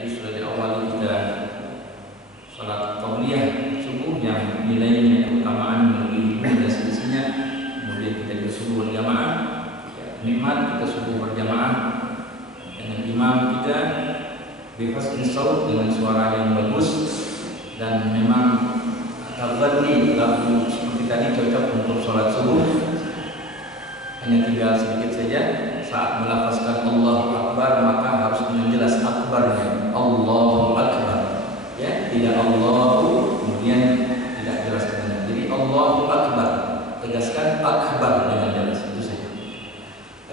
Tadi sudah di awal kita salat qabliyah subuh yang nilainya keutamaan melebihi dan selisihnya. Kemudian kita juga subuh berjamaah, nikmat kita subuh berjamaah dengan imam kita bebas insyaut dengan suara yang bagus, dan memang al-ghani lagu seperti tadi cocok untuk sholat subuh. Hanya tinggal sedikit saja saat melafazkan Allahu Akbar maka harus menjelas akbarnya, Allahu Akbar, ya, tidak Allahu kemudian tidak jelas dengan. Jadi Allahu Akbar, tegaskan akbar dengan jelas, itu saja.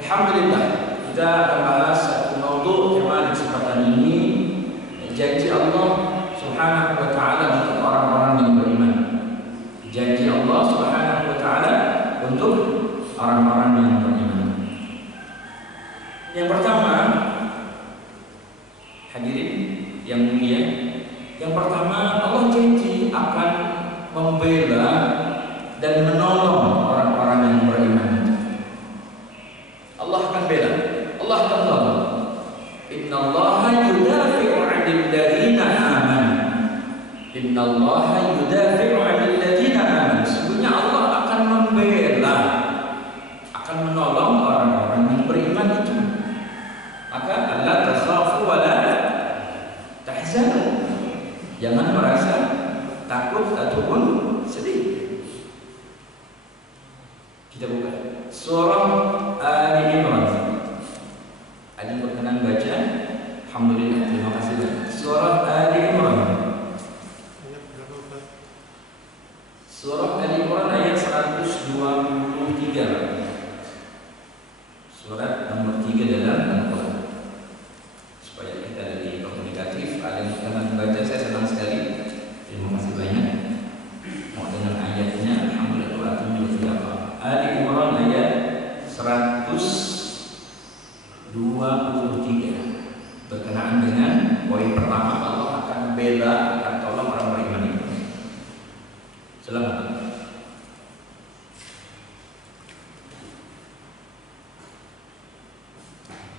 Alhamdulillah, kita akan bahas satu maudhu tema di kesempatan ini, janji Allah Subhanahu wa taala untuk orang-orang yang beriman. Janji Allah Subhanahu wa taala untuk orang-orang yang beriman. Yang pertama, hadirin yang mulia, yang pertama Allah janji akan membela dan menolong orang-orang yang beriman. Allah akan bela, Allah akan tolong. Innallaha yudafi'u 'anil ladzina amanu. Innallaha yudafi'u 'anil ladzina amanu. Sesungguhnya Allah akan membela, akan menolong orang-orang yang beriman itu. Maka alla takhafu wa la tahzanu. Jangan merasa takut ataupun sedih. Kita buka surah Ali Imran. Ada yang berkenan baca? Alhamdulillah, terima kasih. Surah Ali Imran. Surah Ali Imran ayat 123. Surat nomor 3 dalam Al-Quran. Supaya kita lebih komunikatif, ada yang berkenan baca, saya senang sekali. Terima kasih banyak. Mau dengar ayatnya? Alhamdulillah, Ali Imran ayat 123 berkenaan dengan poin pertama, Allah akan bela, akan tolong orang beriman itu. Selamat.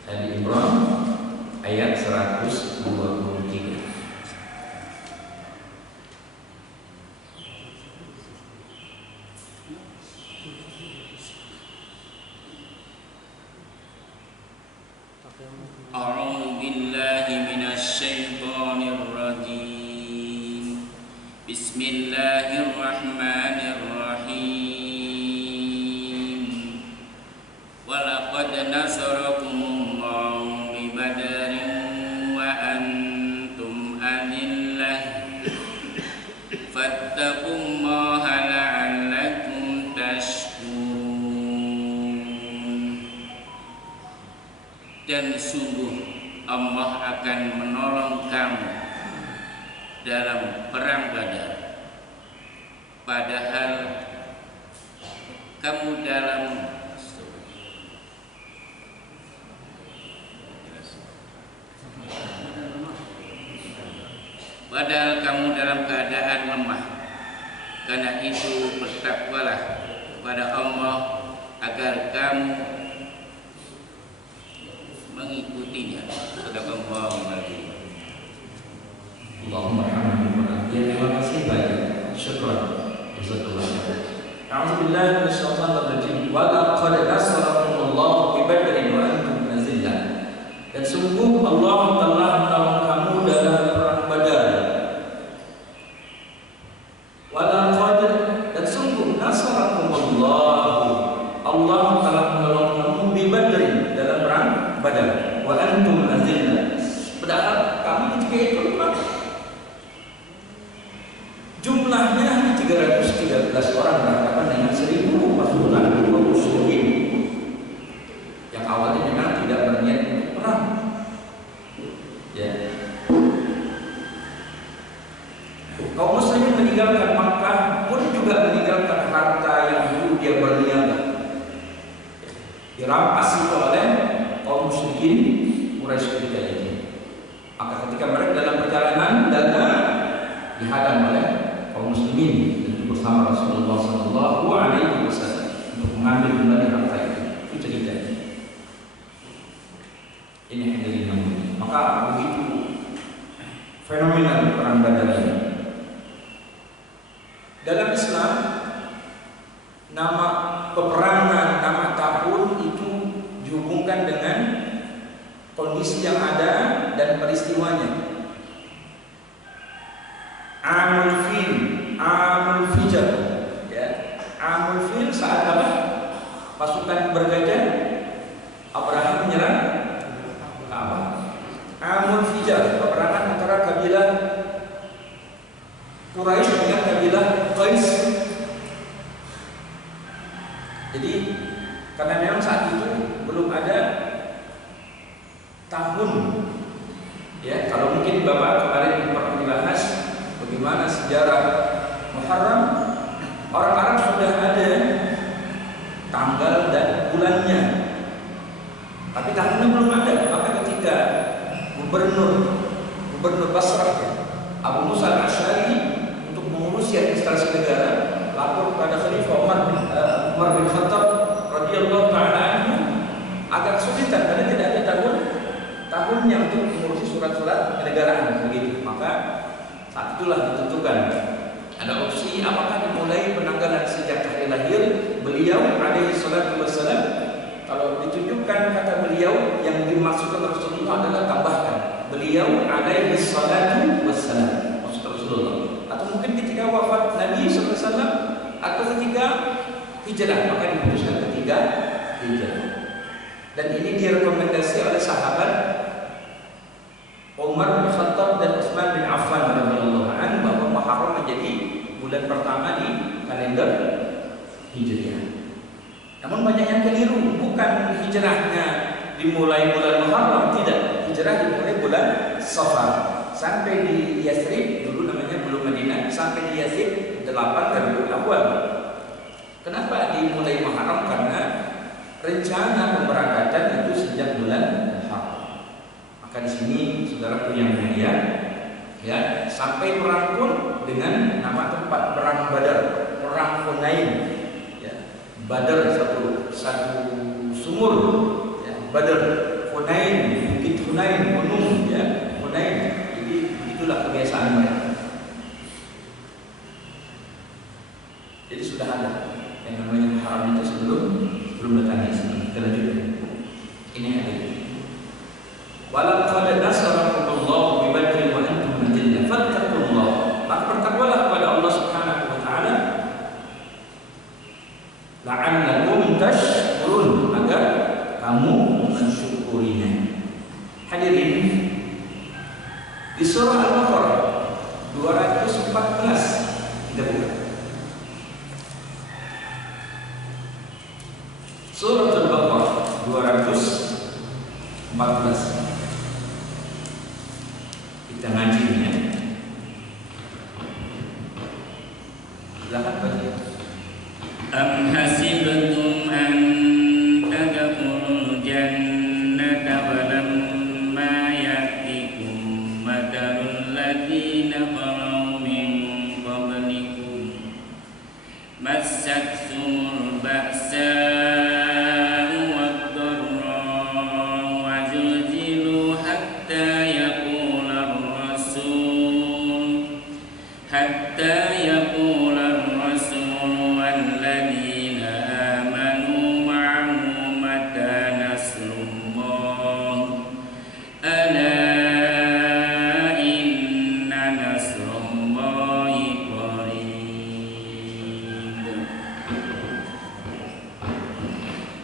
Ali Imran ayat 123. A'udzu billahi minasy syaithanir rajim. Bismillahirrahmanirrahim. Walaqad nasarakumullahu bi Badrin wa antum anillah fattaqullaha la'allakum tashkurun. Dan sungguh Allah akan menolong kamu dalam perang Badar, padahal kamu dalam keadaan lemah. Karena itu bertakwalah kepada Allah agar kamu mengikutinya. Sadaqallahul adzim. Allahumma hamdulillah. Ya, terima kasih banyak. Syukran. Jazakallah. A'udzubillahi minasyaitonir rajim. Wa laqad nasarakumullahu bi Badrin wa antum azillah. Dan sungguh Allah telah menolong kamu dalam perang Badar. Wa laqad, dan sungguh nasarakumullahu, Allah telah menolong kamu bi Badrin dalam perang Badar. Wa antum azillah. Padahal kamu ketika itu lemah. Jumlahnya hanya 313 orang berhadapan dengan 1000 pasukan muslimin yang awalnya memang tidak berniat untuk perang. Ya. Kaum muslimin meninggalkan Makkah pun juga meninggalkan harta yang dulu dia berniaga. Dirampas itu oleh kaum musyrikin Quraisy ketika itu. Maka ketika mereka dalam perjalanan dagang dihadang oleh kaum muslimin dan bersama Rasulullah Sallallahu Alaihi Wasallam untuk mengambil kembali harta itu. Itu ceritanya. Ini hadirin yang mulia. Maka begitu fenomenal perang Badar ini. Dalam Islam, nama peperangan, nama tahun itu dihubungkan dengan kondisi yang ada dan peristiwanya. Amul Fil, Amul Fijar, ya. Amul Fil saat apa? Pasukan bergajah Abraham menyerang Ka'bah. Amul Fijar, peperangan antara kabilah Quraisy dengan kabilah Qais. Jadi karena memang saat itu belum ada tahun, ya. Kalau mungkin Bapak kemarin pernah dibahas bagaimana sejarah Muharram, orang Arab sudah ada tanggal dan bulannya, tapi tahunnya belum ada. Maka ketika Gubernur Basrah Abu Musa al-Asy'ari untuk mengurusi administrasi negara lapor kepada Khalifah Umar bin Khattab radhiyallahu taala anhu, agak kesulitan karena tidak ada tahunnya untuk mengurusi surat-surat kenegaraan begitu. Maka saat itulah ditentukan ada opsi apakah dimulai penanggalan sejak hari lahir beliau alaihi salatu wassalam. Kalau ditunjukkan kata beliau, yang dimaksudkan Rasulullah adalah tambahkan beliau alaihi salatu wassalam, maksud Rasulullah. Atau mungkin ketika wafat Nabi SAW atau ketika hijrah, maka diputuskan ketika hijrah. Dan ini direkomendasi oleh sahabat Umar bin Khattab dan Utsman bin Affan radhiyallahu anhu bahwa Muharram menjadi bulan pertama di kalender Hijriah. Namun banyak yang keliru, bukan hijrahnya dimulai bulan Muharram, tidak. Hijrah dimulai bulan Safar. Sampai di Yathrib, dulu namanya belum Madinah, sampai di Yathrib 8 Rabiul Awwal. Kenapa dimulai Muharram? Karena rencana pemberangkatan itu sejak bulan Muharram. Maka di sini saudaraku yang mulia, ya, sampai perang pun dengan nama tempat perang Badar, perang Hunain, ya. Badar satu sumur, ya. Badar, Hunain, bukit Hunain, gunung, ya, Hunain. Jadi itulah kebiasaan mereka. Jadi sudah ada yang namanya Muharram itu sebelum datangnya Islam. Kita lanjutkan. Ini hadis. Walaqad nasarakumullahu bi Badrin wa antum adillah fattaqullah. Maka bertakwalah kepada Allah Subhanahu wa taala la'allakum tashkurun, agar kamu mensyukurinya. Hadirin, di surah Al-Baqarah 214 kita buka. Surah Al-Baqarah 214. Kita ngaji ya. Silakan baca. Am hasibtum an tadkhulul jannata wa lamma ya'tikum mathalul ladzina khalu min qablikum massatkumul ba'sa'u wad-dharra'u wa zulzilu hatta yaqula ar-rasul walladzina amanu ma'ahu mata nasrullah ala inna nasrullahi qarib.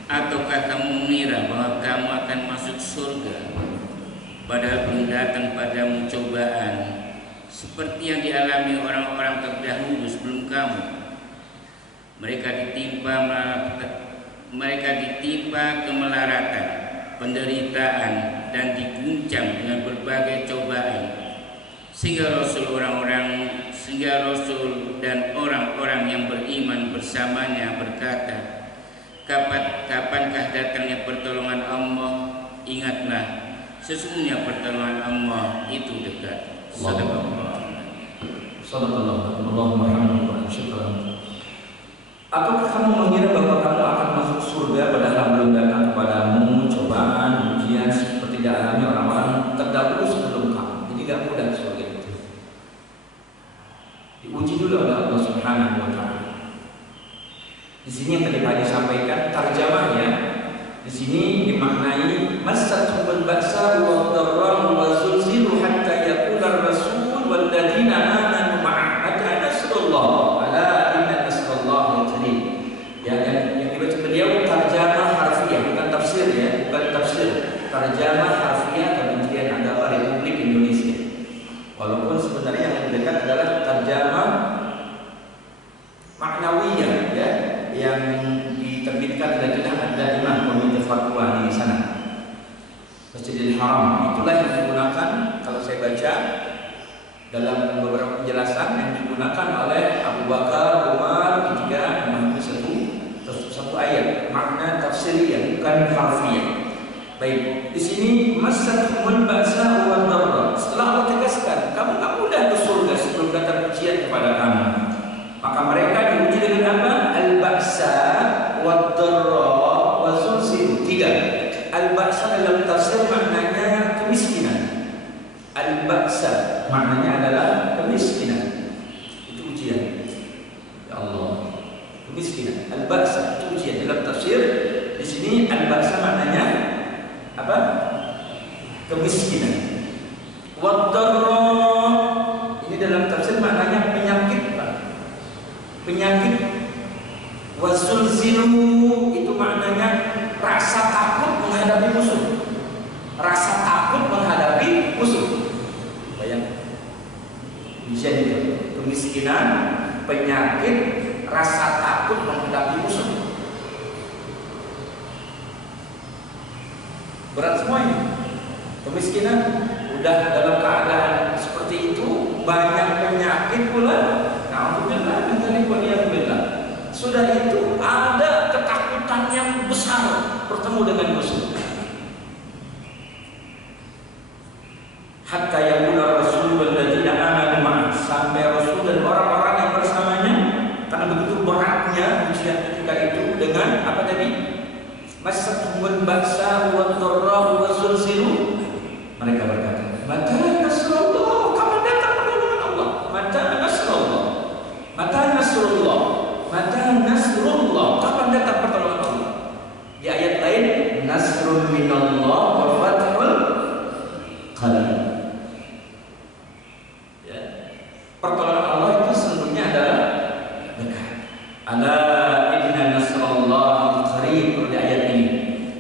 Ataukah kamu mengira bahwa kamu akan masuk surga padahal belum datang padamu cobaan seperti yang dialami orang-orang terdahulu sebelum kamu? Mereka ditimpa kemelaratan, penderitaan, dan diguncang dengan berbagai cobaan, sehingga Rasul dan orang-orang yang beriman bersamanya berkata, kapankah datangnya pertolongan Allah? Ingatlah, sesungguhnya pertolongan Allah itu dekat. Sadaqallah. Allahumma hamdulillah, syukran. Apakah kamu mengira bahwa kamu akan masuk surga padahal belum datang kepadamu cobaan, ujian seperti dialami orang-orang terdahulu sebelum kamu? Jadi gak mudah surga itu. dalam beberapa penjelasan yang digunakan oleh Abu Bakar, Umar ketika memahami satu ayat, makna tafsiriyah bukan harfiah. Baik, di sini masathumul ba'sa wad dharra. Setelah Allah tegaskan, kamu tak mudah ke surga sebelum datang ujian kepada kamu. Maka mereka diuji dengan apa? Al-ba'sa wad dharra wa zulzil. 3. Al-ba'sa dalam tafsir maknanya kemiskinan. Al-ba'sa maknanya adalah kemiskinan. Itu ujian. Ya Allah, kemiskinan. Al-ba'sa itu ujian dalam tafsir. Di sini al-ba'sa maknanya apa? Kemiskinan. Wad-dharra ini dalam tafsir maknanya penyakit, Pak. Penyakit. Wazulzilu itu maknanya rasa takut menghadapi musuh. Rasa takut menghadapi musuh. Bayang. Ujian itu. Kemiskinan, penyakit, rasa takut menghadapi musuh. Berat semua ini. Kemiskinan udah dalam keadaan seperti itu, banyak penyakit pula. Alhamdulillah, alhamdulillah. Sudah itu ada ketakutan yang besar bertemu dengan musuh. Hatta yaqula rasulul ladzina amanu ma'a, sampai Rasul dan orang-orang yang bersamanya, karena begitu beratnya ujian ketika itu dengan apa tadi? Masathumul ba'sa wad dharra wa zulzilu. Mereka berkata, "Mata nasrullah?" Kapan datang pertolongan Allah? Mata nasrullah? Mata nasrullah? Mata nasrullah? Kapan datang pertolongan Allah? Di ayat lain, nasrun minallah wa fathul qarib. Ya. Pertolongan Allah itu sesungguhnya adalah dekat. Ala inna nasrallahi qarib. Di ayat ini,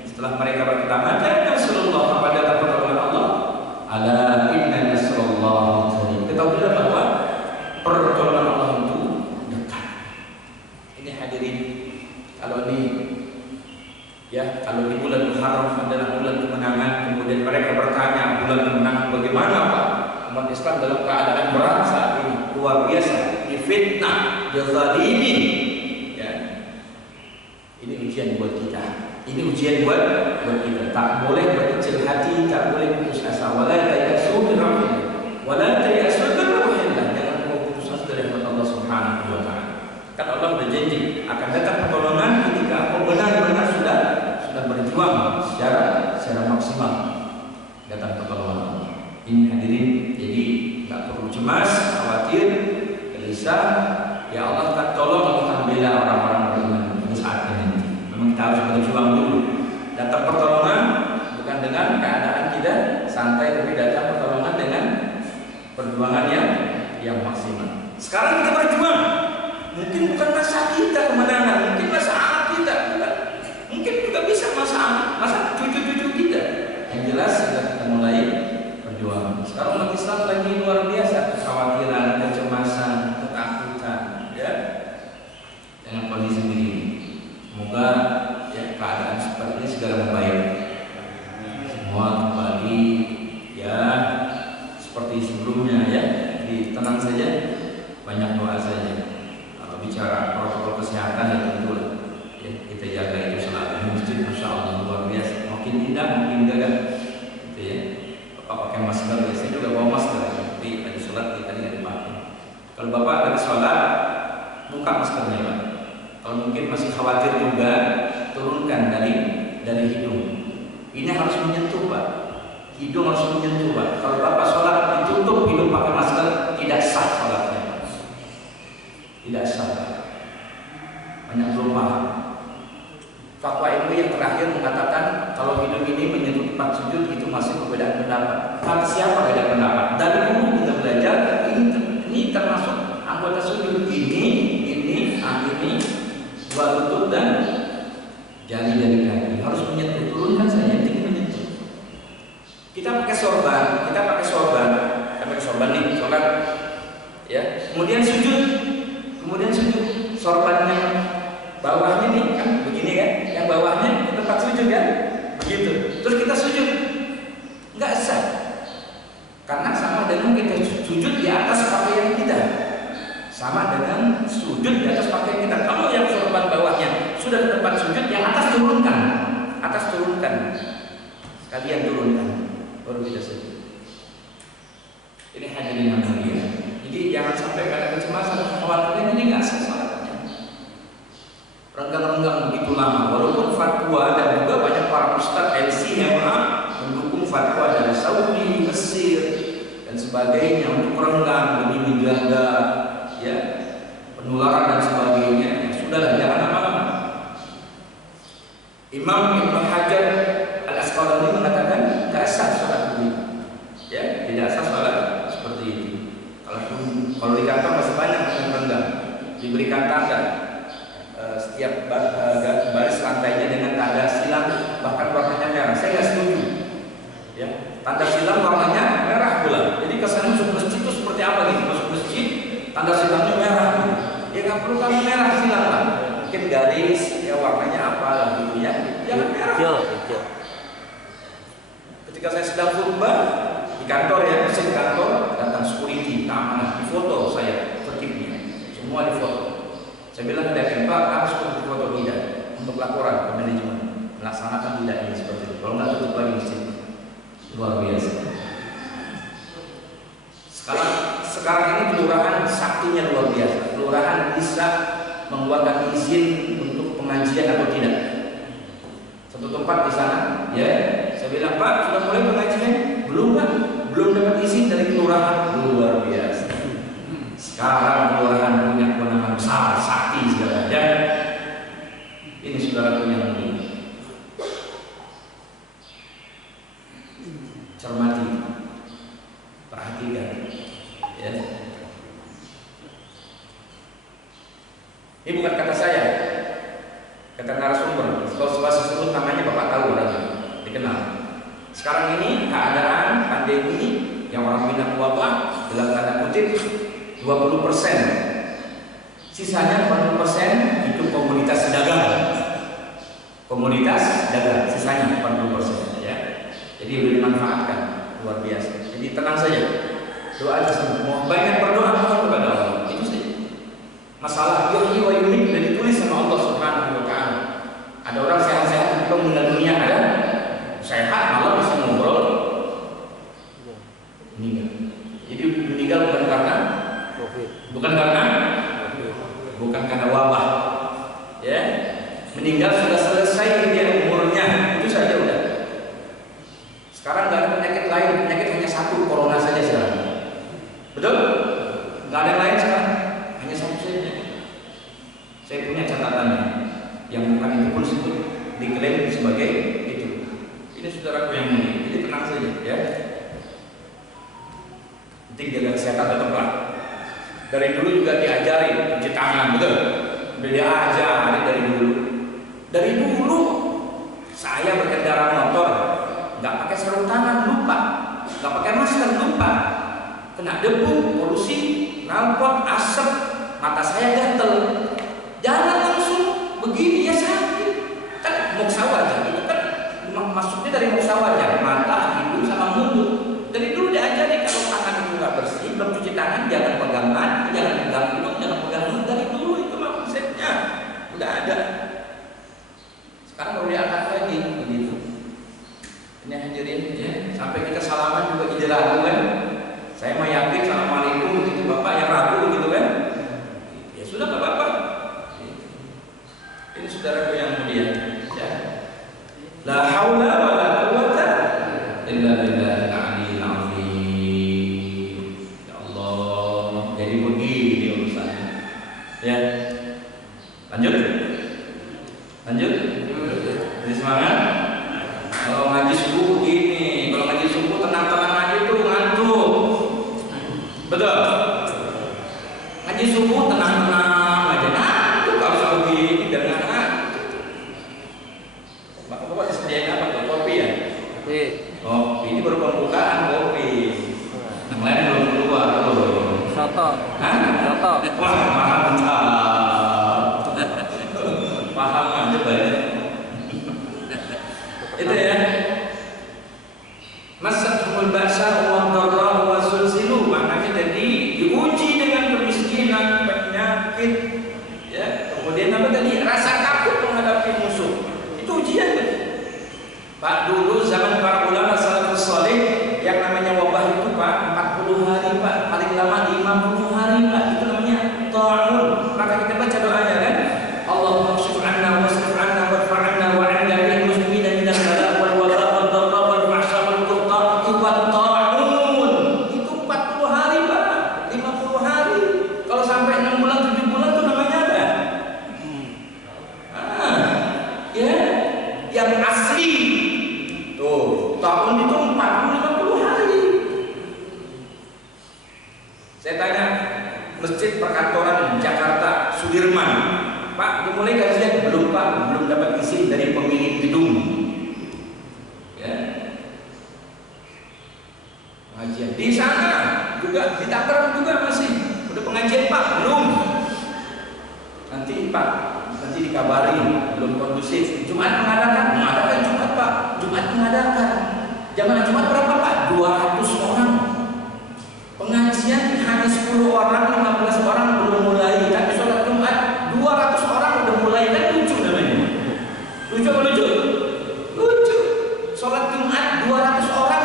setelah mereka berkata, "Mata nasrullah?" Kapan datang pertolongan Allah? Ala inna nasrallahi qarib. Ketahuilah bahwa pertolongan Allah itu dekat. Ini hadirin, kalau ini ya, kalau di bulan Muharram adalah bulan kemenangan, kemudian mereka bertanya, bulan kemenangan bagaimana Pak? Umat Islam dalam keadaan berat saat ini, luar biasa, difitnah, dizalimi. Ya. Ini ujian buat kita. Ini ujian buat kita. Tak boleh berkecil hati, tak boleh putus asa. Wala tayasu min rahmatillah. Wala tayasu min rahmatillah. Jangan putus asa dari rahmat Allah Subhanahu wa taala. Kan Allah sudah janji akan datang pertolongan ketika engkau benar-benar sudah berjuang secara maksimal. Datang pertolongan Allah. Ini hadirin, jadi tak perlu cemas, khawatir, gelisah. Ya Allah akan tolong, akan bela orang-orang beriman pada saat ini. Memang kita harus berjuang dulu. Datang pertolongan bukan dengan keadaan kita santai, tapi datang pertolongan dengan perjuangan yang maksimal. Sekarang kita berjuang. Mungkin bukan masa kita kemenangan, mungkin masa anak kita, mungkin juga bisa masa cucu-cucu kita. Yang jelas sudah kita mulai perjuangan. Sekarang umat Islam lagi luar biasa, kekhawatiran, kecemasan, ketakutan, ya, dengan kondisi ini. Semoga ya keadaan seperti ini segera membaik. Semua kembali ya seperti sebelumnya, ya. Jadi tenang saja, banyak doa saja. Bicara protokol kesehatan ya tentu ya, kita jaga itu selalu. Masjid Masya Allah luar biasa. Mungkin tidak, mungkin enggak, gitu ya. Bapak pakai masker, saya juga bawa masker. Tapi lagi sholat kita tidak dipakai. Kalau bapak lagi sholat, buka maskernya Pak. Kalau mungkin masih khawatir juga, turunkan dari hidung. Ini harus menyentuh Pak. Hidung harus menyentuh Pak. Kalau bapak sholat ditutup hidung pakai masker, tidak sah sholatnya. Tidak sah. Banyak belum paham. Fatwa MUI yang terakhir mengatakan kalau hidung ini menyentuh tempat sujud itu masih perbedaan pendapat. Kata siapa beda pendapat? Dari dulu kita belajar ini termasuk anggota sujud ini, dua lutut dan jari-jari kaki harus menyentuh. Turunkan saja, tinggi menyentuh. Kita pakai sorban nih, sholat, ya. Kemudian sujud, sorban yang bawahnya nih kan begini kan, yang bawahnya tempat sujud kan, begitu. Terus kita sujud, nggak sah, karena sama dengan dengan kita sujud di atas pakaian kita, sama dengan sujud di atas pakaian kita. Kalau yang sorban bawahnya sudah ke tempat sujud, yang atas turunkan, sekalian turunkan, baru kita sujud. Ini hadirin yang mulia. Jadi jangan sampai ada kecemasan, khawatirnya ini nggak sah salatnya. Renggang-renggang begitu lama, walaupun fatwa dan juga banyak para ustadz LCMA mendukung fatwa dari Saudi, Mesir dan sebagainya untuk renggang demi menjaga ya penularan dan sebagainya. Ya, sudahlah, jangan lama-lama. Imam Ibnu Hajar Al-Asqalani mengatakan tidak sah salat begitu. Ya, tidak sah salat seperti itu. Kalau di kantor masih banyak yang renggang, diberikan tanda setiap baris lantainya dengan tanda silang, bahkan warnanya merah. Saya nggak setuju. Ya, tanda silang warnanya merah pula. Jadi kesan masuk masjid itu seperti apa gitu? Masuk masjid, tanda silangnya merah. Ya nggak perlu kamu merah silang lah. Mungkin garis, ya warnanya apa lah gitu ya. Jangan merah. Ketika saya sedang khutbah di kantor ya, mesin kantor, datang security, keamanan, difoto saya, tertibnya, semua difoto. Saya bilang ada Pak, harus foto tidak untuk laporan ke manajemen melaksanakan tidak ini seperti itu. Kalau nggak tutup lagi mesin. Luar biasa. Sekarang ini kelurahan saktinya luar biasa. Kelurahan bisa mengeluarkan izin untuk pengajian atau tidak. Satu tempat di sana, ya, saya bilang Pak, sudah mulai pengajian? Belum Pak, belum dapat izin dari kelurahan. Luar biasa. Sekarang kelurahan punya kewenangan besar, sakti segala. Dan ini saudara punya mulia. Cermati, perhatikan, ya. Ini bukan kata saya, kata narasumber. Kalau bahasa sebut namanya Bapak tahu orangnya, dikenal. Sekarang ini keadaan pandemi yang orang bilang wabah dalam tanda kutip 20%, sisanya 40% itu komunitas dagang, sisanya 40%, ya. Jadi udah dimanfaatkan luar biasa. Jadi tenang saja, doa tersebut. Mau banyak berdoa mohon kepada Allah, itu saja. Masalah yuhyi wa yumiit sudah ditulis sama Allah Subhanahu wa Ta'ala. Ada orang sehat-sehat ketika meninggal dunia, ada sehat malah bisa ngobrol meninggal. Jadi meninggal bukan karena wabah, ya. Meninggal sudah selesai dia umurnya, itu saja udah. Sekarang nggak ada penyakit lain, penyakit hanya satu, corona saja sekarang. Betul? Nggak ada yang lain sekarang, hanya satu saja. Saya punya catatannya, yang bukan itu pun disebut diklaim sebagai itu. Ini saudaraku yang mulia, jadi tenang saja, ya. Penting jaga kesehatan tetaplah. Dari dulu juga diajari cuci tangan, betul? Udah diajari dari dulu. Dari dulu saya berkendara motor, nggak pakai sarung tangan, lupa. Nggak pakai masker, lupa. Kena debu, polusi, knalpot, asap, mata saya gatel. Jangan langsung begini ya sakit. Kan moksa wajah itu kan maksudnya dari moksa wajah, mata, hidung sama mulut. Dari dulu diajari kalau tangan itu nggak bersih, belum cuci tangan, jangan pegang mata, jangan pegang hidung, jangan pegang mulut. Dari dulu itu mah konsepnya udah ada. Sekarang baru diangkat lagi begitu. Ini hadirin ya, sampai kita salaman juga ide ragu kan. Saya mah yakin assalamualaikum begitu Bapak yang ragu gitu kan. Ya sudah nggak apa-apa. Ini saudaraku yang mulia, ya. La haula wala quwwata illa billahil aliyyil azim. Ya Allah, jadi begini urusannya. Ya. Lanjut. Jadi semangat. Kalau ngaji subuh begini, kalau ngaji subuh tenang-tenang aja tuh ngantuk. Betul. Ngaji subuh tenang-tenang aja ngantuk, kalau usah begini biar nggak ngantuk. Bapak disediain apa tuh? Kopi ya? Oh, ini baru pembukaan kopi. Yang lain belum keluar loh. Soto. Hah? Soto. Wah, mantap. Paham aja banyak. Itu ya. Masatul ba'sa wa dharra wa zulzilu. Masjid Perkantoran Jakarta Sudirman. Pak, udah mulai kajian? Belum Pak, belum dapat izin dari pemilik gedung. Ya. Pengajian di sana juga, di Tangerang juga masih. Udah pengajian Pak? Belum. Nanti Pak, nanti dikabari, belum kondusif. Jumat mengadakan Jumat Pak. Jumat mengadakan. Jamaah Jumat berapa Pak? 200 orang. Pengajian hanya 10 orang, 15 orang belum mulai. Tapi sholat Jumat 200 orang udah mulai. Kan lucu namanya. Lucu apa lucu? Lucu. Sholat Jumat 200 orang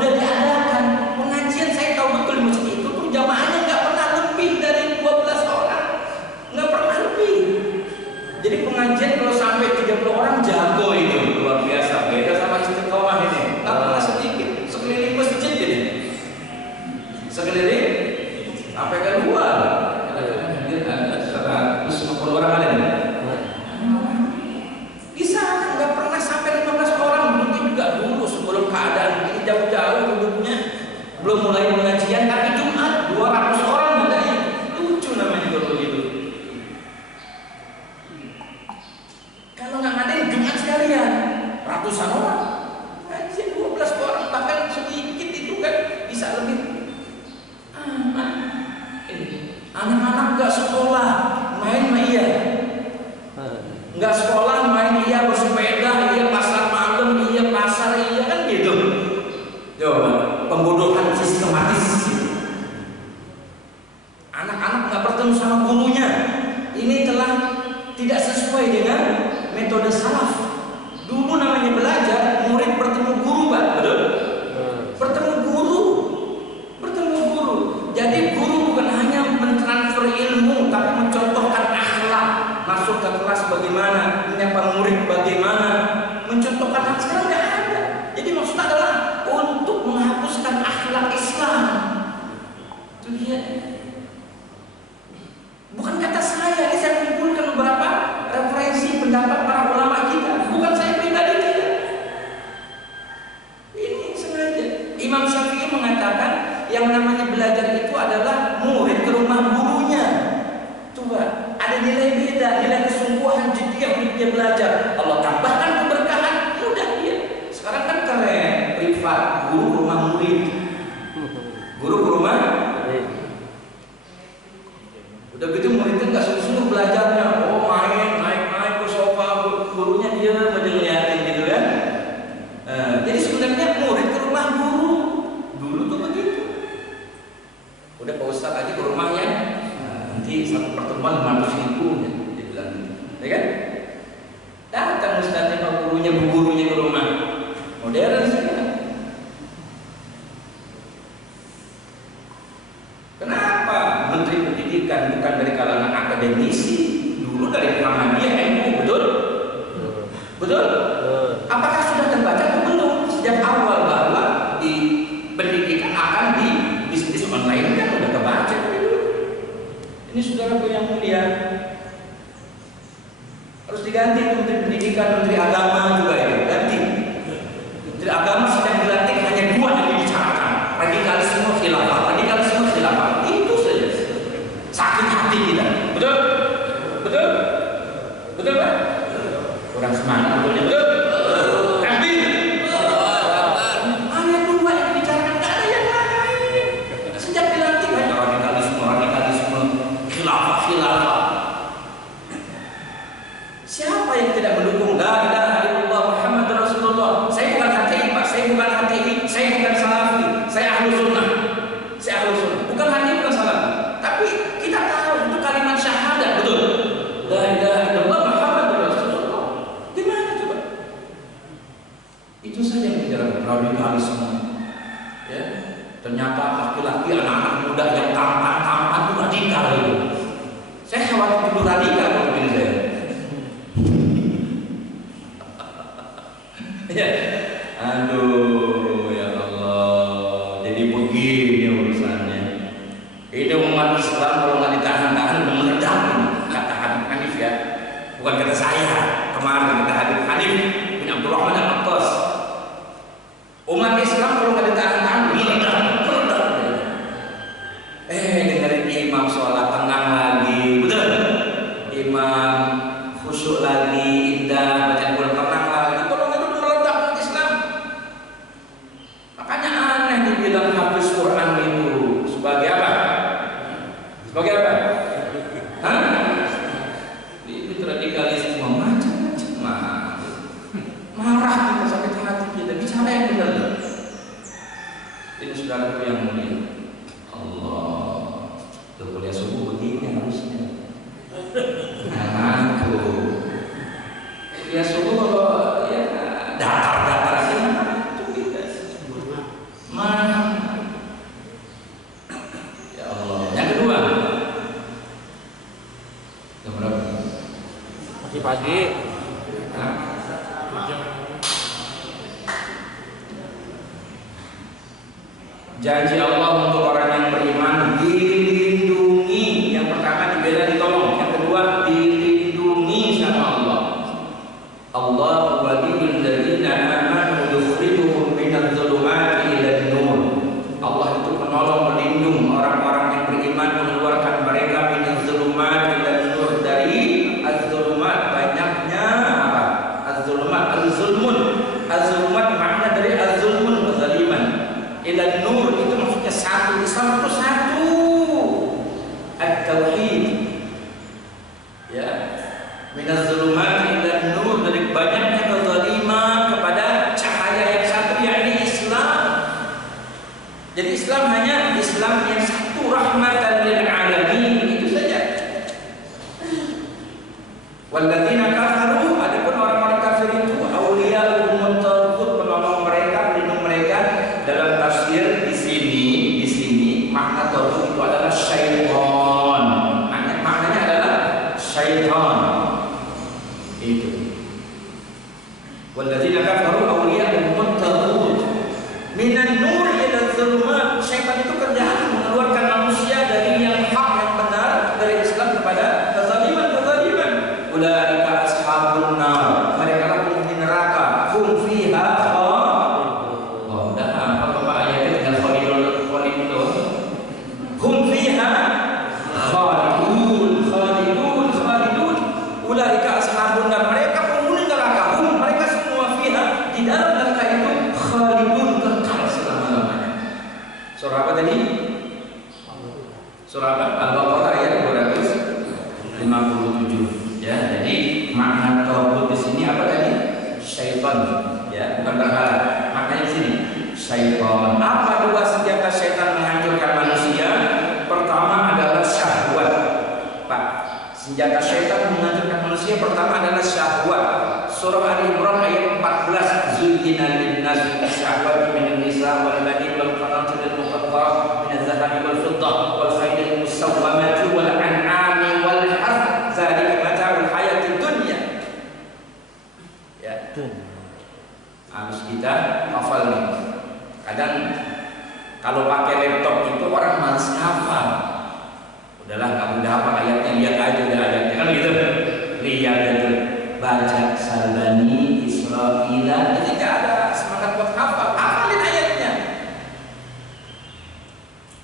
udah diadakan. Pengajian saya tahu betul di masjid itu tuh jamaahnya nggak pernah lebih dari 12 orang. Nggak pernah lebih. Jadi pengajian kalau sampai 30 orang jago itu luar biasa. Beda sama istiqomah ini. Nggak pernah sedikit. Sekeliling masjid jadi. Sekeliling sampai keluar. Ada 150 orang ada nih. Di sana nggak pernah sampai 15 orang. Mungkin juga dulu sebelum keadaan ini jauh-jauh duduknya. Belum mulai pengajian tapi Jumat 200 orang adanya. Lucu namanya kalau begitu. Kalau nggak ngadain Jumat sekalian ratusan orang. Pengajian 12 orang bahkan sedikit itu kan bisa lebih. Anak-anak nggak sekolah main iya, nggak sekolah main iya, bersepeda iya, pasar malam iya, pasar iya, kan gitu. Coba pembodohan sistematis. Anak-anak nggak bertemu sama gurunya. Ini telah tidak sesuai dengan metode salaf. Dulu namanya belajar, murid bertemu guru, Pak, betul? Bertemu guru. Jadi guru bukan hanya mentransfer ilmu, tapi mencontohkan akhlak. Masuk ke kelas bagaimana, menyapa murid bagaimana, mencontohkan hal sekarang nggak ada. Jadi maksudnya adalah untuk menghapuskan akhlak Islam. Itu dia. Bukan kata saya, ini saya kumpulkan beberapa referensi pendapat para ulama kita. Bukan saya pribadi tidak. Ini sengaja. Imam Syafi'i mengatakan yang namanya belajar itu adalah murid ke rumah gurunya. Coba, ada nilai beda, nilai kesungguhan jiddiyah untuk dia belajar. Allah tambahkan keberkahan, udah dia. Sekarang kan keren, privat, guru ke rumah murid. Guru ke rumah. Udah gitu muridnya nggak sungguh-sungguh belajarnya. Oh naik ke sofa, gurunya dia ngeliatin gitu kan. Jadi sebenarnya murid ke rumah guru. Dulu tuh begitu. Udah Pak Ustaz aja ke rumahnya, nanti satu pertemuan 500.000 dia bilang gitu, ya kan? Datang Ustaznya Pak gurunya, bu gurunya ke rumah. Modern sih kan? Kenapa Menteri Pendidikan bukan dari kalangan akademisi? Dulu dari Muhammadiyah NU, betul? Betul? Apakah sudah terbaca atau belum sejak awal bahwa di pendidikan akan di bisnis online kan udah kebaca dulu. Ini saudaraku yang mulia, harus diganti Menteri Pendidikan, Menteri Agama juga ya, ganti. Menteri Agama sedang dilantik hanya 2 yang dibicarakan, radikalisme khilafah, itu saja. Sakit hati kita, betul? Pak? Kurang semangat, betul? Siapa yang tidak mendukung la ilaha illallah Muhammad Rasulullah? Saya bukan HTI Pak, saya bukan HTI, saya bukan Salafi, saya Ahlus Sunnah. Bukan HTI, bukan Salafi. Tapi kita tahu itu kalimat syahadat, betul? La ilaha illallah Muhammad Rasulullah. Gimana coba? Itu saja yang dijalankan radikalisme. Ya, ternyata laki-laki anak-anak muda yang tampan itu radikal itu. Saya khawatir itu radikal kalau begini saya. Ya, aduh ya Allah, jadi begini urusannya. Ini umat Islam kalau nggak ditahan-tahan meledak, kata Habib Hanif ya, bukan kata saya. Kemarin kata Habib Hanif bin Abdurrahman Al-Attas, umat Islam kalau nggak ditahan-tahan meledak. Dengerin imam sholat Tuh kuliah subuh begini harusnya. Nah, kuliah subuh kalau ya datar-datar aja itu kita. Mana? Ya Allah. Yang kedua, jam berapa? Masih pagi. Nah, janji Allah untuk orang yang beriman dilindungi. Yang pertama dibela ditolong, yang kedua dilindungi sama Allah. Allah waliyul ladzina amanu yukhrijuhum minadh dhulumati ilan nur. Allah itu penolong melindung orang-orang yang beriman, mengeluarkan mereka minadh dhulumati ilan nur, dari az-zulumat. Banyaknya apa? Az-zulumat, az-zulmun. Az-zulumat makna dari az-zulmun, kezaliman. Ilan nur itu maksudnya satu. Islam itu satu, at-tauhid. Ya, minaz zulumati ilan nur, dari banyaknya kezaliman kepada cahaya yang satu, yakni Islam. Jadi Islam hanya Islam yang satu, rahmatan lil alamin, itu saja. Walladzina kafaru, adapun orang-orang kafir itu auliya'uhum taghut, penolong mereka, pelindung mereka. Dalam tafsir di sini makna taghut itu adalah syaitan. Maknanya adalah syaitan. Itu. Walladzina kafaru auliya'uhum taghut minan nur ila dzulumat. Syaitan itu kerjaan mengeluarkan manusia dari yang hak, yang benar, dari Islam kepada kezaliman. Ulaika ashabun nar, mereka lah penghuni neraka. Hum fiha khalidun. Oh, dah apa Bapak ayatnya dengan khalidun. Hum fiha khalidun. Ulaika ashabun nar, mereka penghuni neraka. Hum, mereka semua fiha, di dalam neraka itu khalidun, kekal selama-lamanya. Surah apa tadi? Surah Al-Baqarah ayat 257. Ya, jadi makna taghut di sini apa tadi? Syaitan, ya, bukan berhala. Maknanya di sini syaitan. Apa dua senjata syaitan menghancurkan manusia? Pertama adalah syahwat. Pak, senjata syaitan menghancurkan manusia pertama adalah syahwat. Surah Ali Imran ayat 14. Zuyyina lin-nasi syahwatu minan nisa wal banin wal qanatir al-muqatta'ah min adh-dhahabi wal fiddah wal khayl al-musawwamati wal an'ami wal harth. Dzalika mata'ul hayatid dunya. Ya. Harus kita hafal nih. Kadang kalau pakai laptop itu orang malas hafal. Udahlah, kamu udah hafal ayatnya, lihat aja udah ayatnya kan gitu. Lihat aja, baca Salbani, Israila, itu tidak ada semangat buat hafal. Hafalin ayatnya.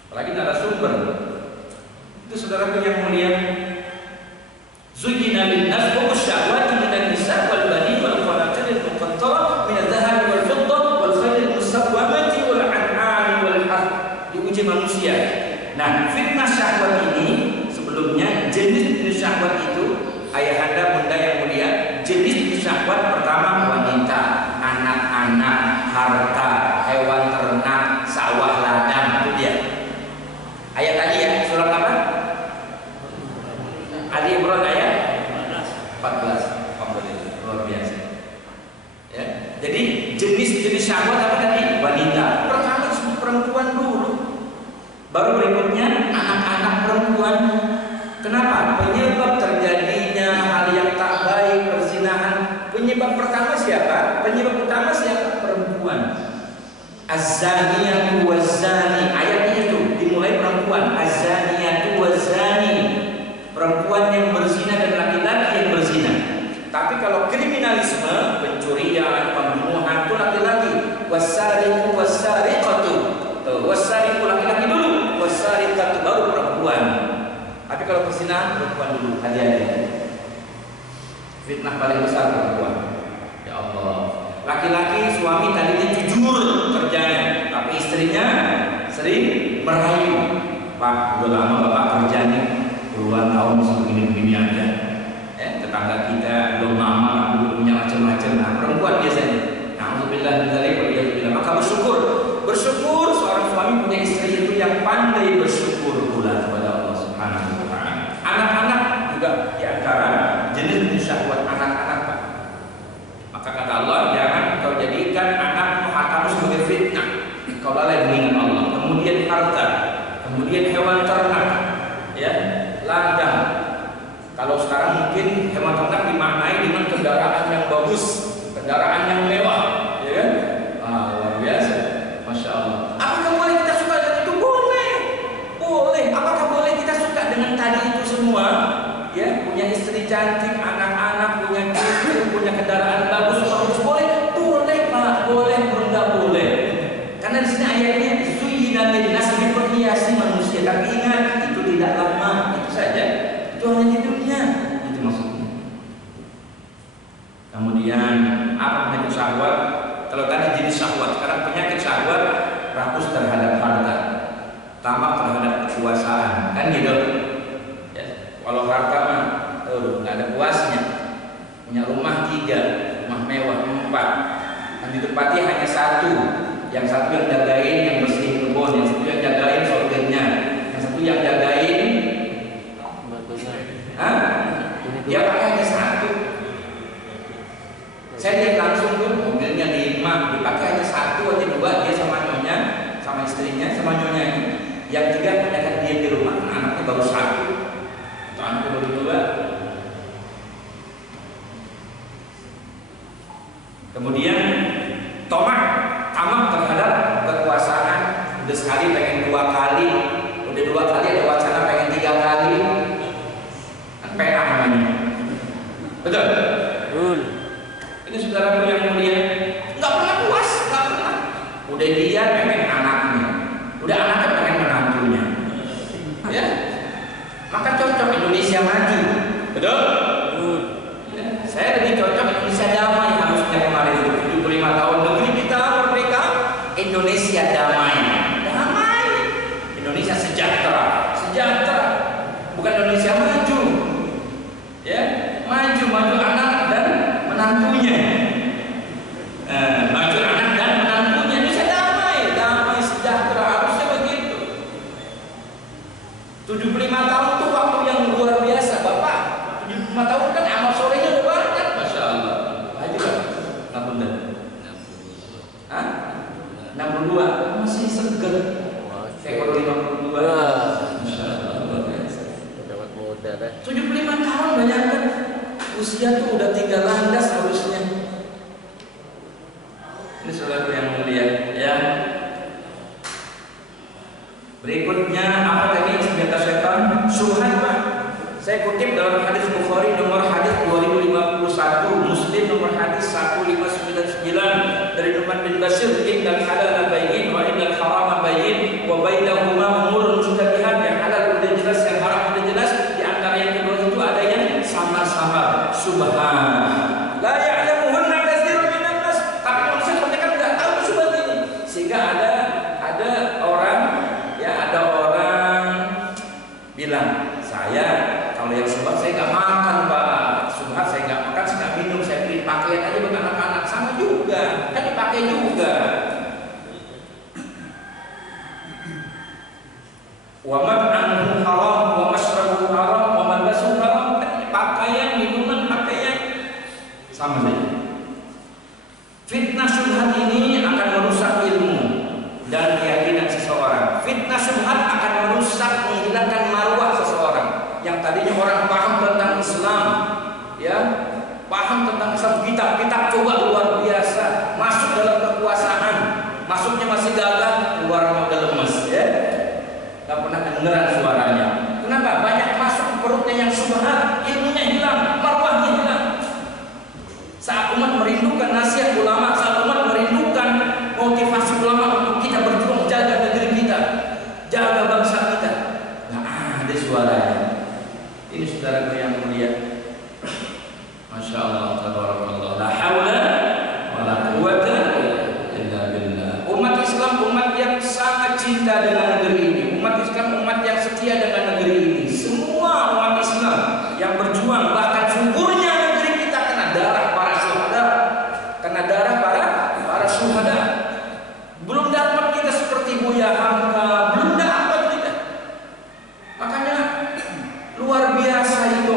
Apalagi narasumber. Itu saudaraku yang mulia. Zuyyina lin-nas hubbu syahwati minan nisa wal banin wal qanatir al-muqantarah min adh-dhahabi wal fiddah wal khayl al-musawwamati wal an'ami wal harth. Diuji manusia. Nah, fitnah syahwat ini sebelumnya, jenis syahwat itu, ayahanda bunda yang mulia, jenis syahwat pertama wanita, anak-anak, harta, hewan ternak, sawah ladang, itu dia. Ayat tadi ya, surat apa? Ali Imran ayat 14. Alhamdulillah, luar biasa. Ya. Jadi jenis-jenis syahwat apa tadi? Wanita. Pertama perempuan dulu. Baru berikutnya anak-anak perempuan. Kenapa? Penyebab terjadinya hal yang tak baik, perzinahan. Penyebab pertama siapa? Penyebab utama siapa? Perempuan. Az-zaniyatu waz-zani. Ayatnya itu dimulai perempuan. Az-zaniyatu waz-zani. Perempuan yang berzina dan laki-laki yang berzina. Tapi kalau kriminalisme, pencurian, pembunuhan itu laki-laki. Wasariqu wasariqatu. Wasariqu laki-laki dulu, wasariqatu baru perempuan. Tapi kalau perzinahan perempuan dulu. Hati-hati. Fitnah paling besar perempuan. Ya Allah. Laki-laki suami tadinya jujur kerjanya, tapi istrinya sering merayu. Pak, udah lama bapak kerjanya puluhan tahun begini-begini aja. Tetangga kita belum lama, belum punya macam-macam. Nah, perempuan biasanya. Alhamdulillah, maka bersyukur seorang suami punya istri itu yang pandai bersyukur pula kepada Allah. harta. Kemudian hewan ternak, ya, ladang. Kalau sekarang mungkin hewan ternak dimaknai dengan kendaraan yang bagus, kendaraan yang mewah, ya kan? Luar biasa, masya Allah. Apakah boleh kita suka dengan itu? Boleh, boleh. Apakah boleh kita suka dengan tadi itu semua? Ya, punya istri cantik, anak-anak, punya cucu, punya kendaraan bagus, boleh, boleh Pak, boleh, enggak boleh. Karena di sini ayatnya zuyyina lin-nas, berhiasi manusia. Tapi ingat, itu tidak lama, itu saja. Itu hanya di dunia, itu maksudnya. Kemudian apa penyakit syahwat? Kalau tadi jenis syahwat, sekarang penyakit syahwat rakus terhadap harta, tamak terhadap kekuasaan, kan gitu. Ya, kalau harta mah nggak ada puasnya. Punya rumah 3, rumah mewah 4, yang ditempati hanya 1. Yang satu yang jagain, yang bersihin kebun, yang satu yang jagain sorghumnya, yang satu yang jagain dia pakai hanya 1. Saya lihat langsung tuh mobilnya 5, dipakai hanya 1 aja, 2 dia sama nyonya, sama istrinya, sama nyonya ini. Yang 3 kebanyakan dia di rumah, anaknya baru 1 atau anaknya baru 2. Kemudian tamak terhadap kekuasaan. Udah sekali pengen 2 kali, udah 2 kali ada wacana pengen 3 kali. PA namanya. Betul? Ini saudaraku yang mulia, nggak pernah puas, nggak pernah. Udah dia pengen anaknya, udah anaknya pengen menantunya. Ya, maka cocok Indonesia maju. Betul? Ya. Saya lebih cocok Indonesia damai harusnya kemarin 75 tahun negeri kita merdeka, Indonesia damai, damai. Indonesia sejahtera, sejahtera. Bukan Indonesia maju. Ya, maju anak dan menantunya, maju anak dan menantunya. Indonesia damai, damai sejahtera, harusnya begitu. 75 tahun itu waktu yang luar biasa, Bapak. 75 tahun kan amal solehnya udah banyak, masya Allah. Haji Pak, 62 masih seger. Kayak kalau 52, masya Allah, luar biasa. 75 tahun banyak kan. Usia tuh udah 3 landas harusnya. Ini saudara yang mulia, ya. Berikutnya apa tadi senjata setan? Syubhat, Pak. Saya kutip dalam hadis Bukhari nomor hadis 2051, Muslim nomor hadis 1599 dari Nu'man bin Bashir, innal halal bayyin wa innal haram bayyin wa bainahuma umurun mushtabihat. Yang halal udah jelas, yang haram udah jelas. Di antara yang kedua itu ada yang sama-sama subhan. La ya'lamuhunna katsirun minan nas. Tapi manusia kebanyakan enggak tahu subhan ini. Sehingga ada orang, ya, ada orang bilang, saya kalau yang subhan saya enggak makan, Pak. Subhan saya enggak makan, saya enggak minum, saya beli pakaian aja buat anak-anak. Sama juga, kan dipakai juga. Wa mat'amuhu haram wa mashrabuhu haram wa malbasuhu haram. Pakaian, minuman, pakaian sama saja. Fitnah syubhat ini akan merusak ilmu dan keyakinan seseorang. Fitnah syubhat akan merusak, menghilangkan marwah seseorang. Yang tadinya orang paham tentang Islam, ya, paham tentang Islam, kitab-kitab coba luar biasa, masuk dalam kekuasaan, masuknya masih gagah, keluarnya udah lemes, ya. Gak pernah kedengeran suaranya. Kenapa? Banyak masuk ke perutnya yang subhat, ilmunya hilang, marwahnya hilang. Saat umat merindukan nasihat ulama, saat umat merindukan motivasi ulama untuk kita berjuang jaga negeri kita, jaga bangsa kita, nggak ada suaranya. Ini saudaraku yang mulia, masya Allah, tabarakallah, la haula wala quwwata illa billah. Umat Islam umat yang sangat cinta dengan negeri ini. Umat Islam umat yang setia dengan negeri ini. Semua umat Islam yang berjuang, bahkan sumbernya negeri kita kena darah para syuhada, kena darah para syuhada. Belum dapat kita seperti Buya Hamka, belum dapat kita. Makanya luar biasa itu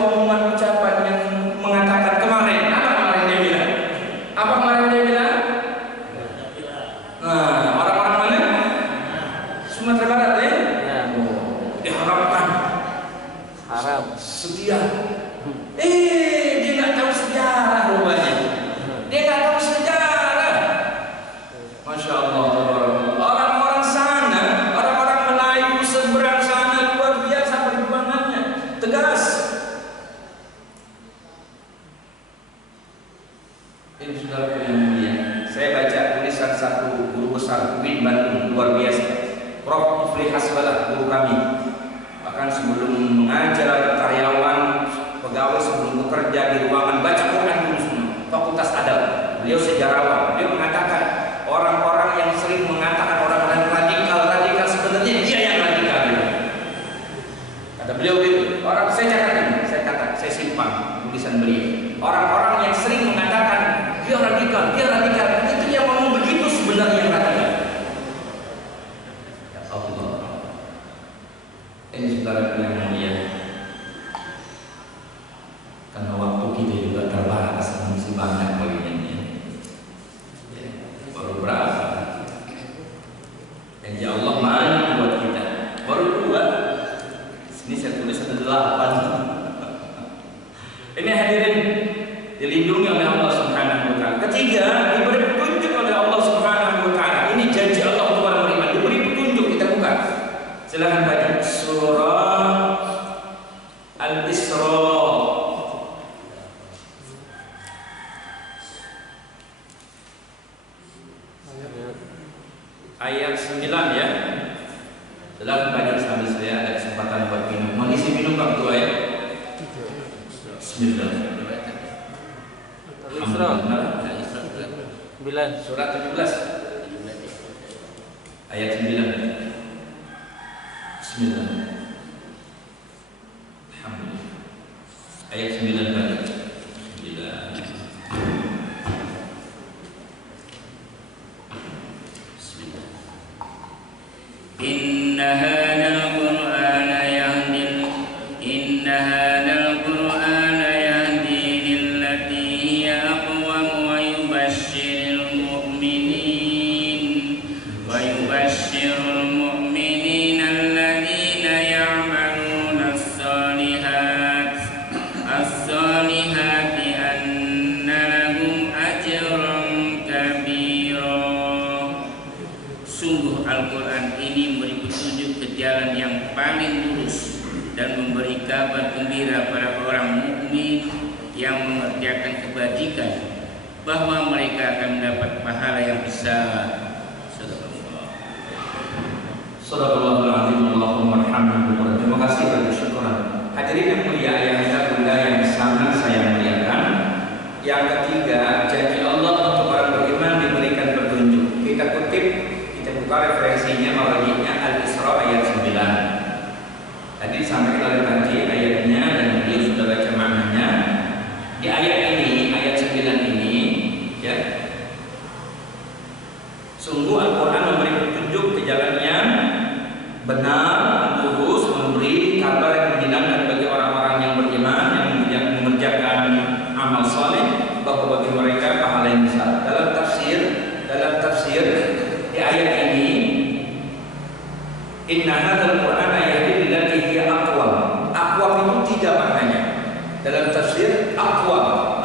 sampai barat ya? Ya. Diharapkan Haram. setia. Dia nggak tahu sejarah rupanya. Dia nggak tahu sejarah. Masya Allah. Orang-orang sana, orang-orang Melayu seberang sana luar biasa perjuangannya, tegas. Ini saudara yang mulia, saya baca tulisan satu guru besar UIN Bandung luar biasa, Prof. Ifli Hasbalah, guru kami. Bahkan sebelum mengajar karyawan, pegawai sebelum bekerja di ruangan baca Quran dulu semua. Fakultas Adab. Beliau sejarawan. Beliau mengatakan orang-orang yang sering mengatakan orang-orang radikal sebenarnya dia yang radikal. Kata beliau gitu. Orang saya catat, saya simpan tulisan beliau. Orang-orang yang sering mengatakan dia radikal, itu yang ngomong begitu sebenarnya yang radikal. Ya Allah. Ini saudara yang mulia. Karena waktu kita juga terbatas, masih banyak bagiannya. Baru berapa? Janji Allah banyak buat kita. Baru 2. Sini saya tulis ada 8. Ini hadirin dilindungi oleh Allah Subhanahu wa taala. Ketiga, diberi petunjuk oleh Allah Subhanahu wa taala. Ini janji Allah untuk orang beriman. Diberi petunjuk, kita buka. Silakan baca surah Al-Isra. Ayat 9 ya. Silakan baca sambil saya ada kesempatan buat minum. Mau isi minum Pak Ketua ya? Bismillah. Al-Isra 9. Surat 17 ayat 9. Bismillah. Alhamdulillah. Ayat 9 tadi. Bismillah. Bismillah. Inna hadzal Qur'ana yahdi lillati hiya aqwam wa yubashshirul mu'minin alladhina ya'maluna as-salihati anna lahum ajran kabira. Sungguh Al-Quran ini memberi petunjuk ke jalan yang paling lurus dan memberi kabar gembira pada orang mukmin yang mengerjakan kebajikan bahwa mereka akan mendapat pahala yang besar. Sadaqallahul azim. Allahumma arhamna. Terima kasih bagi syukuran. Hadirin yang mulia, ayah bunda yang sangat saya muliakan. Yang ketiga, janji Allah untuk orang beriman diberikan petunjuk. Kita kutip, kita buka referensinya, mawajibnya Al-Isra ayat 9. Tadi sampai lalu nanti ayatnya dan beliau sudah baca maknanya. Di ayat ini, ayat 9 ini, ya. Sungguh Al-Quran memberi petunjuk ke jalan yang benar, lurus, memberi kabar yang menyenangkan bagi orang-orang yang beriman, yang mengerjakan amal saleh, bahwa bagi mereka pahala yang besar. Dalam tafsir di ayat ini, inna hadzal Qur'ana yahdi lillati hiya aqwam. Aqwam itu 3 maknanya. Dalam tafsir aqwam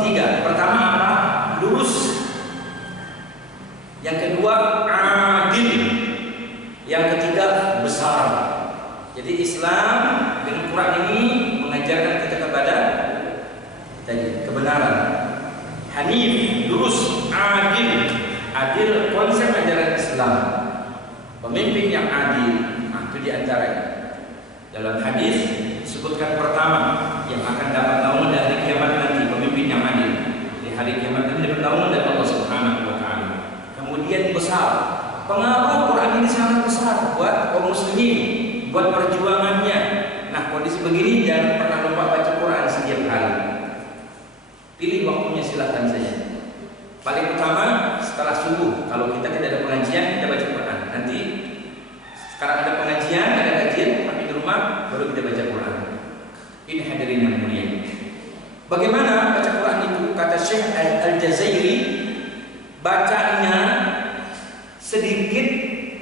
3. Pertama apa? Lurus. Yang kedua adil. Yang ketiga besar. Jadi Islam dengan Quran ini mengajarkan kita kepada kebenaran. Hanif, lurus, adil. Adil konsep ajaran Islam. Pemimpin yang adil. Nah, itu diantaranya. Dalam hadis disebutkan pertama yang akan dapat naungan dari kiamat nanti, pemimpin yang adil. Di hari kiamat nanti dapat naungan dari Allah Subhanahu wa taala. Kemudian besar. Pengaruh Quran ini sangat besar buat kaum muslimin, buat perjuangannya. Nah, kondisi begini jangan pernah lupa baca Quran setiap hari. Pilih waktunya, silahkan saja. Paling utama setelah subuh. Kalau kita tidak ada pengajian, kita baca Quran. Nanti sekarang ada pengajian, ada kajian, tapi di rumah baru kita baca Quran. Ini hadirin yang mulia. Bagaimana baca Quran itu? Kata Syekh Al-Jazairi, bacanya sedikit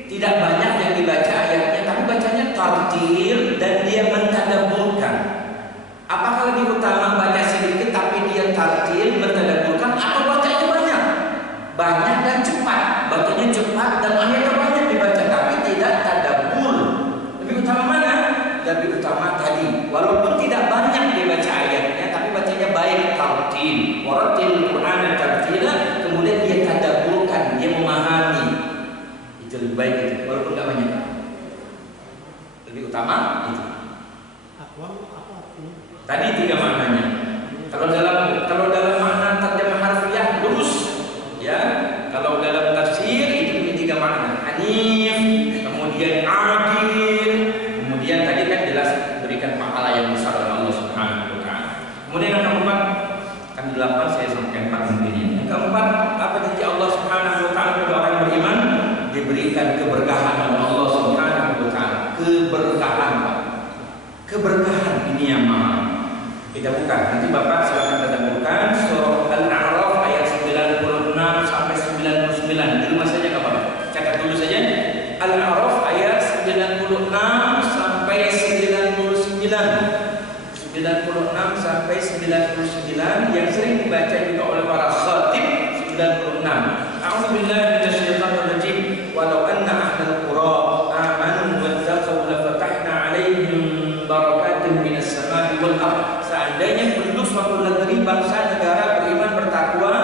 tidak banyak yang dibaca ayatnya, tapi bacanya tartil dan dia mentadabburkan. Apakah lebih utama baca sedikit tapi dia tartil, mentadabburkan, atau bacanya banyak? Banyak dan cepat, bacanya cepat dan ayatnya banyak dibaca tapi tidak tadabbur. Lebih utama mana? Lebih utama tadi, walaupun tidak banyak dibaca ayatnya tapi bacanya baik, tartil, waratil Qur'ana tartila, kemudian dia tadabburkan, dia memahami. Itu lebih baik itu, walaupun tidak banyak. Lebih utama itu. Tadi 3 maknanya. Kalau dalam makna terjemah harfiah lurus, ya. Kalau dalam tafsir itu punya 3 makna. Hanif, kemudian adil, kemudian tadi kan jelas berikan pahala yang besar oleh Allah Subhanahu wa taala. Kemudian yang keempat, kan 8 saya sampai 4 mungkin ini. Yang keempat, apa janji Allah Subhanahu wa taala kepada orang yang beriman? Diberikan keberkahan oleh Allah Subhanahu wa taala. Keberkahan, Pak. Keberkahan ini yang mahal. Kita buka, nanti Bapak silakan tadabburkan surah Al-A'raf ayat 96 sampai 99. Di rumah saja enggak apa-apa. Catat dulu saja. Al-A'raf ayat 96 sampai 99. 96 sampai 99 yang sering dibaca juga oleh para khatib. 96. A'udzubillahi minasyaitonir rajim. Walau anna ahlal qura amanu wattaqaw lafatahna 'alaihim barakatin minas sama'i wal ardh. Seandainya penduduk suatu negeri, bangsa, negara beriman bertakwa,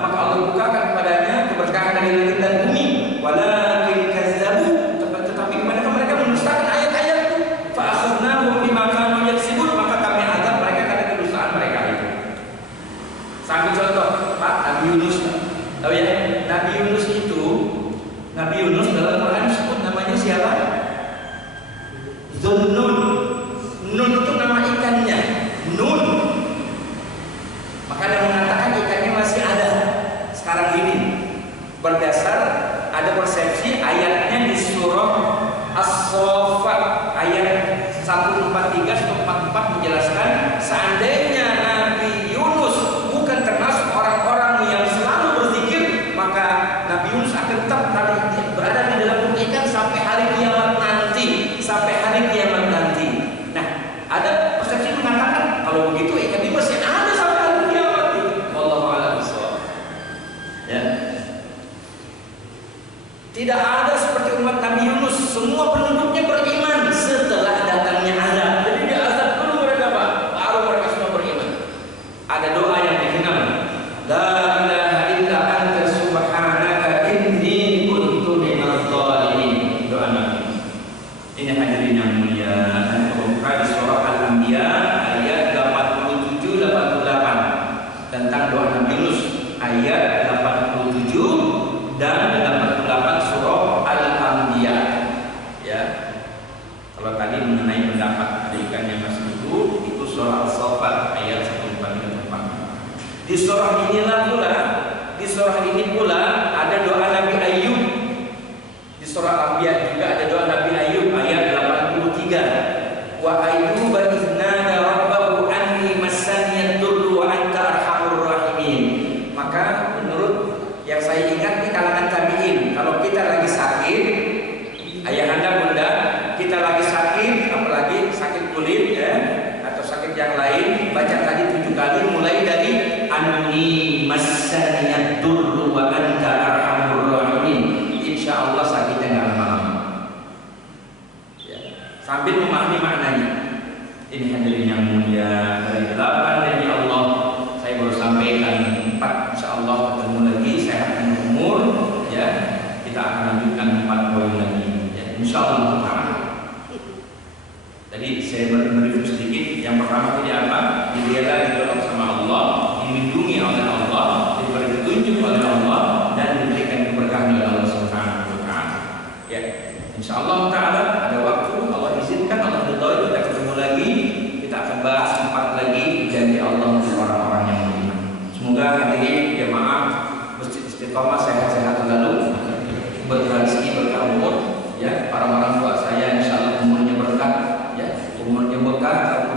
maka Allah bukakan kepadanya keberkahan dari langit dan bumi. Walakin kazzabu, tetapi mereka mendustakan ayat-ayatku. Fa akhadnahum bima kanu yaksibun, maka kami azab mereka karena kedustaan mereka itu. Sambil contoh, Pak, Nabi Yunus. Tahu ya? Nabi Yunus itu, Nabi Yunus dalam Quran disebut namanya siapa? Zunnun. Nun itu nama ikannya. Nun. Maka ada mengatakan ikannya masih ada sekarang ini. Berdasar ada persepsi ayatnya di surah As-Saffat ayat 143-144 menjelaskan seandainya Nabi Yunus bukan termasuk orang-orang yang selalu berzikir, maka Nabi Yunus akan tetap berada di dalam perut ikan sampai hari kiamat nanti, Nah, ada persepsi mengatakan kalau begitu ikan ini masih ada sampai hari kiamat. Wallahu a'lam bishawab. Ya. Tidak ada seperti umat Nabi Yunus, semua penduduknya beriman setelah datangnya azab. Jadi dia azab dulu mereka, Pak, baru mereka semua beriman. Ada doa yang dikenal. La ilaha illa anta subhanaka inni kuntu minadh dhalimin. Doa Nabi. Ini hadirin yang mulia, dan kebuka di surah Al-Anbiya ayat 87-88 tentang doa Nabi Yunus, ayat 87 dan 88 surah Al-Anbiya. Ya. Kalau tadi mengenai pendapat ada ikan yang masih hidup, itu surah Al-Saffat ayat 144. Di surah ini pula ada doa Nabi Ayub. Di surah Al-Anbiya juga ada doa Nabi Ayub ayat 83. Wa ayyuba idz nada rabbahu anni massani ad-durru wa anta arhamur rahimin. Maka menurut yang saya ingat di kalangan tabi'in, kalau kita lagi sakit, ayahanda bunda, kita lagi sakit, apalagi sakit kulit ya, atau sakit yang lain, baca tadi 7 kali mulai dari anni massani ad-durru wa anta arhamur rahimin. Insyaallah sakitnya enggak lama-lama. Sambil memahami maknanya. Ini hadirin yang mulia, dari 8 dari Allah saya baru sampaikan 4, insyaallah ketemu lagi sehat dan umur ya. Kita akan lanjutkan 4 poin lagi ya, insyaallah taala. Tadi saya mereview sedikit. Yang pertama tadi apa? Dibela didorong sama Allah, dilindungi oleh Allah, diberi petunjuk oleh Allah, dan diberikan keberkahan oleh Allah Subhanahu wa taala. Ya, insyaallah taala ada waktu Allah izinkan, Allah ridhoi, kita ketemu lagi, kita akan bahas 4 lagi janji Allah untuk orang-orang yang beriman. Semoga hadirin jemaah Masjid Istiqomah sehat-sehat selalu, berrezeki, berkah umur ya. Para orang tua saya insyaallah umurnya berkah ya, umurnya berkah,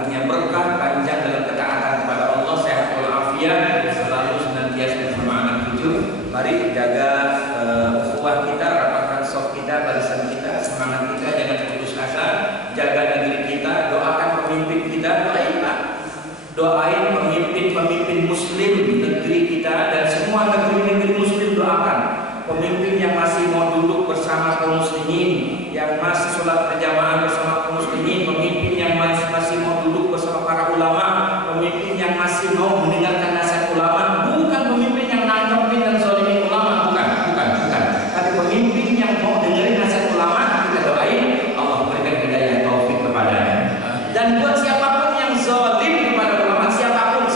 panjang dalam ketaatan kepada Allah, sehat walafiat, selalu senantiasa bersama anak cucu. Mari jaga ukhuwah kita, rapatkan soft kita. barisan kita, semangat kita, jangan putus asa, jaga negeri kita, doakan pemimpin kita, doain pemimpin muslim negeri kita dan semua negeri-negeri muslim, doakan pemimpin yang masih mau duduk bersama kaum muslimin, yang masih sholat berjamaah bersama kaum muslimin, pemimpin yang masih mau duduk bersama para ulama, pemimpin yang masih mau mendengarkan nasihat ulama, bukan pemimpin yang nangkepin dan zalimin ulama, bukan, tapi pemimpin yang mau dengerin nasihat ulama, kita doain Allah berikan hidayah taufik kepadanya. Dan buat siapapun yang zalim kepada ulama, siapapun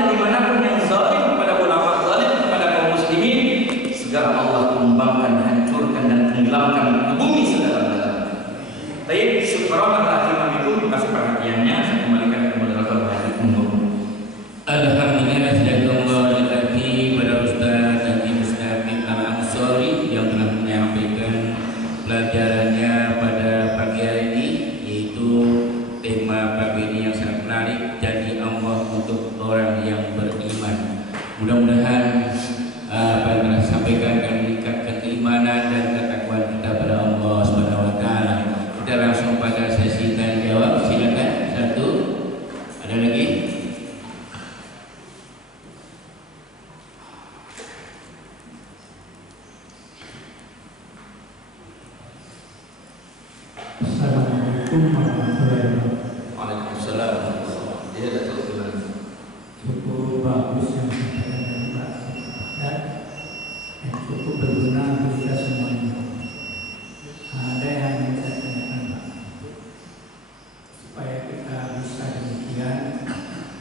dan dimanapun yang zalim kepada ulama, zalim kepada kaum muslimin, segera Allah tumbangkan, hancurkan dan tenggelamkan ke bumi sedalam-dalamnya. Baik, subhanallah, imam itu kasih perhatiannya. Saya kembalikan ke moderator Haji Umur. Alhamdulillah, jazakallahu khairan pada Ustaz Haji Mustaqim Al-Ansori yang telah menyampaikan pelajarannya pada pagi hari ini, yaitu tema pagi ini yang sangat menarik, janji Allah untuk orang yang beriman. Mudah-mudahan apa yang telah disampaikan akan meningkatkan keimanan dan ketakwaan kita pada Allah Subhanahu wa taala. Kita langsung pada sesi tanya jawab. Silakan. Satu. Ada lagi? Assalamualaikum warahmatullahi wabarakatuh. Waalaikumsalam. Dia Datuk gimana? Cukup bagus yang disampaikan dari Pak dan yang cukup berguna untuk kita semuanya. Ada yang ingin saya tanyakan Pak, supaya kita bisa demikian,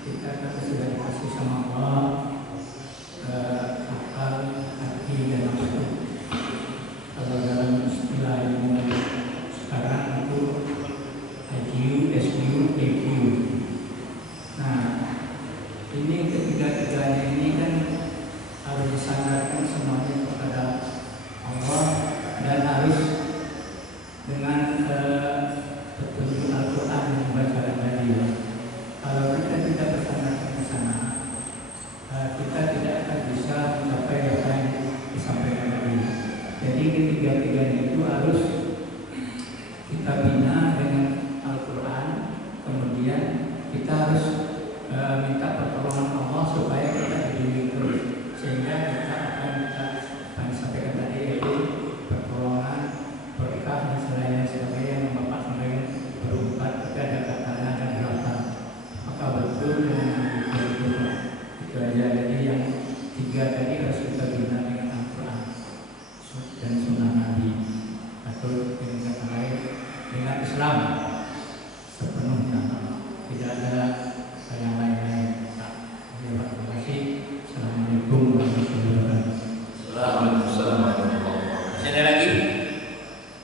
kita kan sudah dikasih sama Allah akal, hati dan nafsu. Kalau dalam istilah ilmu sekarang itu IQ, SQ, EQ. Nah, ini ketiga-tiganya ini kan harus disandarkan semuanya kepada Allah dan harus dengan petunjuk Al-Quran yang dibaca tadi. Kalau kita tidak bersandarkan ke sana, kita tidak akan bisa mencapai apa yang disampaikan tadi. Jadi ketiga-tiganya itu harus kita bina dengan Al-Quran, kemudian kita harus minta pertolongan Allah supaya kita dibimbing terus, sehingga kita akan sampaikan tadi, yaitu pertolongan, berkah dan selainnya sebagainya yang Bapak sampaikan berempat, tapi ada katanya dan delapan. Maka betul dengan itu aja. Jadi yang tiga tadi harus kita bina dengan Al-Quran dan Sunnah Nabi, atau dengan kata lain dengan Islam sepenuhnya, tidak ada yang lain-lain. Terima kasih. Assalamualaikum warahmatullahi wabarakatuh. Waalaikumsalam warahmatullahi wabarakatuh. Ada lagi?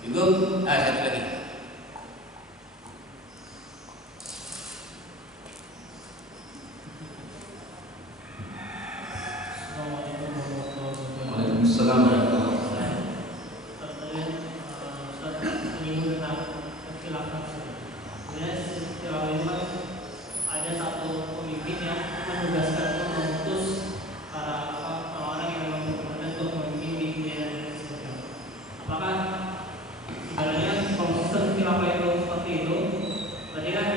Cukup? Satu lagi. Waalaikumsalam warahmatullahi wabarakatuh. Ada satu pemimpin yang menugaskan untuk memutus para orang yang memang berkenan untuk memimpin di dunia dan sebagainya. Apakah sebenarnya kalau sistem khilafah itu seperti itu, berarti kan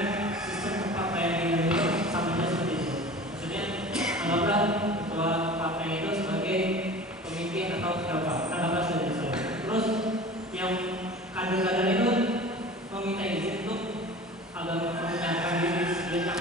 sistem partai yang di Indonesia sama saja seperti itu. Maksudnya anggaplah ketua partai itu sebagai pemimpin atau khilafah, anggaplah seperti itu. Terus yang kader-kader itu meminta izin untuk agar menyampaikan diri sebelumnya